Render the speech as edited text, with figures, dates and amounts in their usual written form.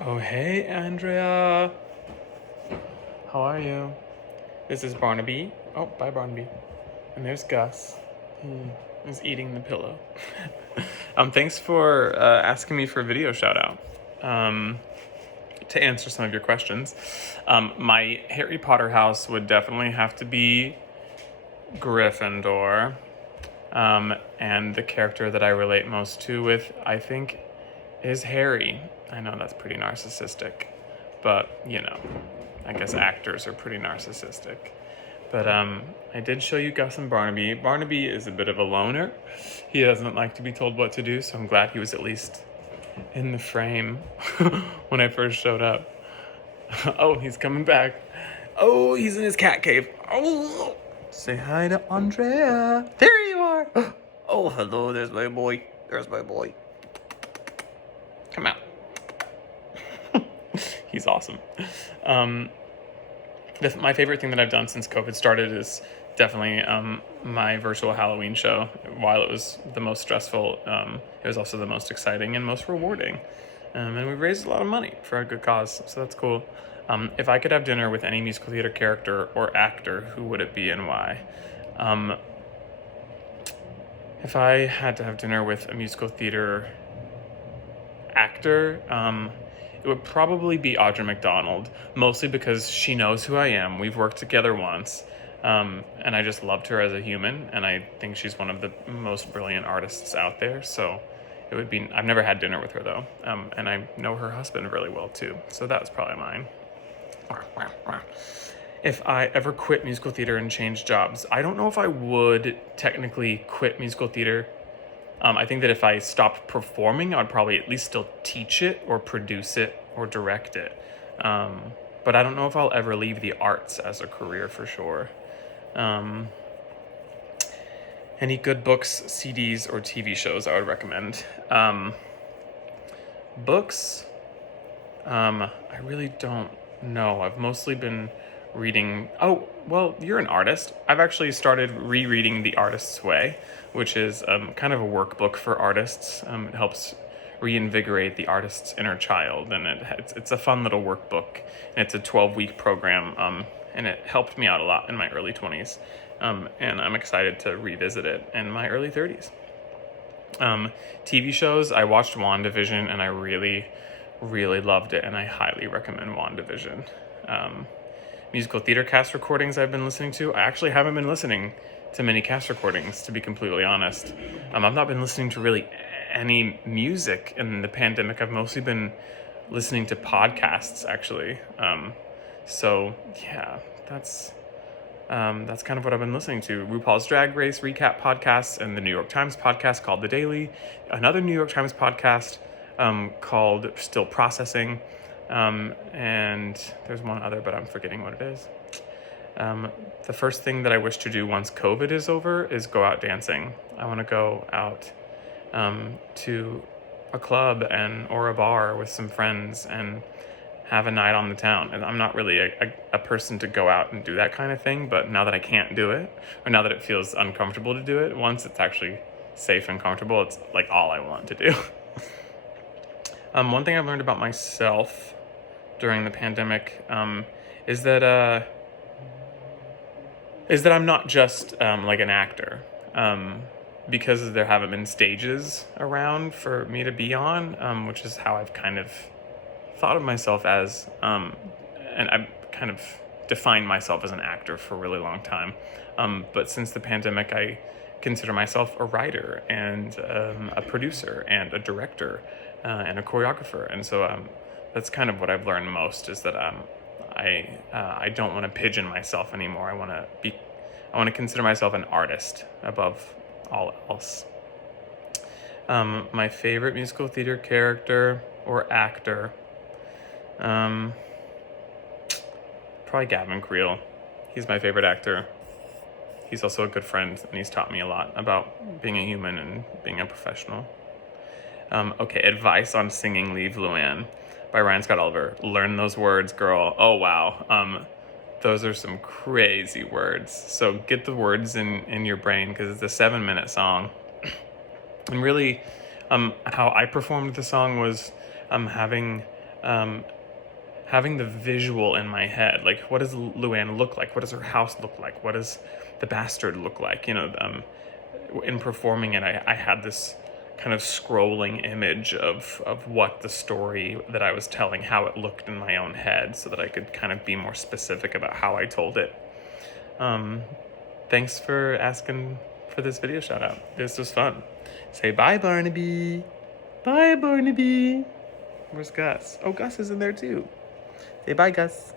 Oh, hey, Andrea. How are you? This is Barnaby. Oh, bye, Barnaby. And there's Gus. He is eating the pillow. Thanks for asking me for a video shout out. To answer some of your questions, my Harry Potter house would definitely have to be Gryffindor. And the character that I relate most to with, I think, is Harry. I know that's pretty narcissistic, but I guess actors are pretty narcissistic. But I did show you Gus and Barnaby. Barnaby is a bit of a loner. He doesn't like to be told what to do, so I'm glad he was at least in the frame when I first showed up. Oh, he's coming back. Oh, he's in his cat cave. Oh, say hi to Andrea. There you are. Oh, hello, there's my boy. There's my boy. Come out. He's awesome. My favorite thing that I've done since COVID started is definitely my virtual Halloween show. While it was the most stressful, it was also the most exciting and most rewarding. And we raised a lot of money for a good cause, so that's cool. If I could have dinner with any musical theater character or actor, who would it be and why? If I had to have dinner with a musical theater actor, it would probably be Audra McDonald, mostly because she knows who I am. We've worked together once, and I just loved her as a human, and I think she's one of the most brilliant artists out there, so it would be... I've never had dinner with her, though, and I know her husband really well, too, so that's probably mine. If I ever quit musical theater and change jobs, I don't know if I would technically quit musical theater. I think that if I stopped performing, I'd probably at least still teach it or produce it or direct it. But I don't know if I'll ever leave the arts as a career for sure. Any good books, CDs, or TV shows I would recommend? Books, I really don't know. I've mostly been reading... Oh, well, you're an artist. I've actually started rereading The Artist's Way, which is kind of a workbook for artists. It helps reinvigorate the artist's inner child, and it's a fun little workbook, and it's a 12-week program, and it helped me out a lot in my early 20s, and I'm excited to revisit it in my early 30s. TV shows, I watched WandaVision, and I really, really loved it, and I highly recommend WandaVision. Musical theater cast recordings I've been listening to. I actually haven't been listening to many cast recordings, to be completely honest. I've not been listening to really any music in the pandemic. I've mostly been listening to podcasts, actually. So yeah, that's kind of what I've been listening to. RuPaul's Drag Race recap podcasts and the New York Times podcast called The Daily. Another New York Times podcast called Still Processing. And there's one other, but I'm forgetting what it is. The first thing that I wish to do once COVID is over is go out dancing. I want to go out to a club or a bar with some friends and have a night on the town. And I'm not really a person to go out and do that kind of thing, but now that I can't do it, or now that it feels uncomfortable to do it, once it's actually safe and comfortable, it's like all I want to do. One thing I've learned about myself during the pandemic is that I'm not just like an actor, because there haven't been stages around for me to be on, which is how I've kind of thought of myself as, and I've kind of defined myself as an actor for a really long time. But since the pandemic, I consider myself a writer and a producer and a director and a choreographer, and so that's kind of what I've learned most, is that I don't want to pigeon myself anymore. I want to consider myself an artist above all else. My favorite musical theater character or actor, probably Gavin Creel. He's my favorite actor. He's also a good friend, and he's taught me a lot about being a human and being a professional. Okay, advice on singing Leave Luann by Ryan Scott Oliver. Learn those words, girl. Oh, wow. Those are some crazy words. So get the words in your brain, because it's a 7-minute song. And really, how I performed the song was having having the visual in my head, like what does Luann look like? What does her house look like? What does the bastard look like? In performing it, I had this kind of scrolling image of what the story that I was telling, how it looked in my own head, so that I could kind of be more specific about how I told it. Thanks for asking for this video shout out. This was fun. Say bye, Barnaby. Bye, Barnaby. Where's Gus? Oh, Gus is in there too. Say bye, Gus.